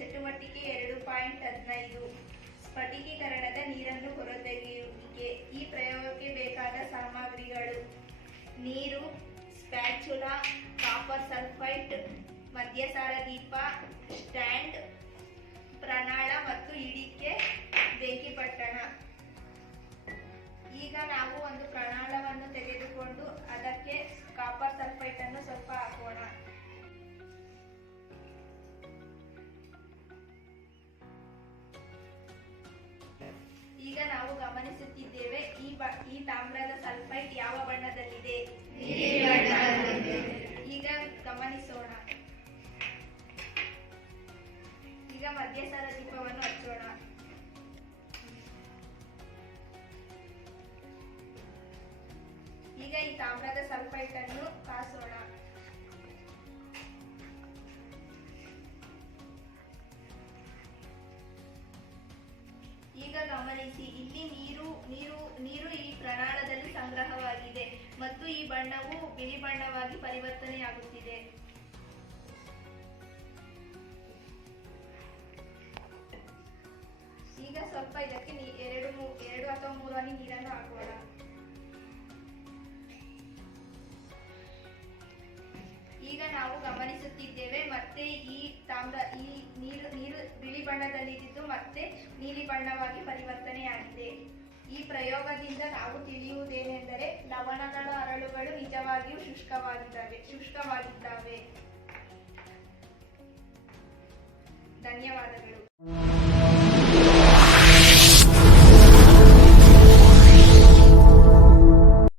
ಚಟುವಟಿಕೆ ಎರಡು ಪಾಯಿಂಟ್ ಹದಿನೈದು. ಸ್ಫಟಿಕೀಕರಣದ ನೀರನ್ನು ಹೊರತೆಗೆಯುವಿಕೆ. ಈ ಪ್ರಯೋಗಕ್ಕೆ ಬೇಕಾದ ಸಾಮಗ್ರಿಗಳು ನೀರು, ಸ್ಪ್ಯಾಚುಲಾ, ಕಾಪರ್ ಸಲ್ಫೈಟ್, ಮದ್ಯಸಾರ ದೀಪ, ಸ್ಟ್ಯಾಂಡ್, ಪ್ರಣಾಳ ಮತ್ತು ಇಡಿಕೆ ಬೆಂಕಿಪಟ್ಟಣ. ಈಗ ನಾವು ಒಂದು ಪ್ರಣಾಳವನ್ನು ತೆಗೆದುಕೊಂಡು ಅದಕ್ಕೆ ಈಗ ನಾವು ಗಮನಿಸುತ್ತಿದ್ದೇವೆ ಈ ಈ ತಾಮ್ರದ ಸಲ್ಫೈಟ್ ಯಾವ ಬಣ್ಣದಲ್ಲಿದೆ. ಈಗ ಗಮನಿಸೋಣ. ಈಗ ಮಧ್ಯಸಾರ ದೀಪವನ್ನು ಹಚ್ಚೋಣ. ಈಗ ಈ ತಾಮ್ರದ ಸಲ್ಫೈಟ್ ಗಮನಿಸಿ. ಇಲ್ಲಿ ನೀರು ನೀರು ನೀರು ಈ ಪ್ರಣಾಳದಲ್ಲಿ ಸಂಗ್ರಹವಾಗಿದೆ ಮತ್ತು ಈ ಬಣ್ಣವು ಬಿಳಿ ಬಣ್ಣವಾಗಿ ಪರಿವರ್ತನೆಯಾಗುತ್ತಿದೆ. ಈಗ ಸ್ವಲ್ಪ ಇದಕ್ಕೆ ಎರಡು ಎರಡು ಅಥವಾ ಮೂರು ಹನಿ ನೀರನ್ನು ಹಾಕೋಣ. ಈಗ ನಾವು ಗಮನಿಸುತ್ತಿದ್ದೇವೆ ಮತ್ತೆ ಈ ತಾಮ್ರ, ಈ ನೀರು ಬಿಳಿ ಬಣ್ಣದಲ್ಲಿದ್ದು ಮತ್ತೆ ನೀಲಿ ಬಣ್ಣವಾಗಿ ಪರಿವರ್ತನೆಯಾಗಿದೆ. ಈ ಪ್ರಯೋಗದಿಂದ ನಾವು ತಿಳಿಯುವುದೇನೆಂದರೆ ಲವಣಗಳ ಅರಳುಗಳು ನಿಜವಾಗಿಯೂ ಶುಷ್ಕವಾಗಿದ್ದಾವೆ ಶುಷ್ಕವಾಗಿದ್ದಾವೆ. ಧನ್ಯವಾದಗಳು.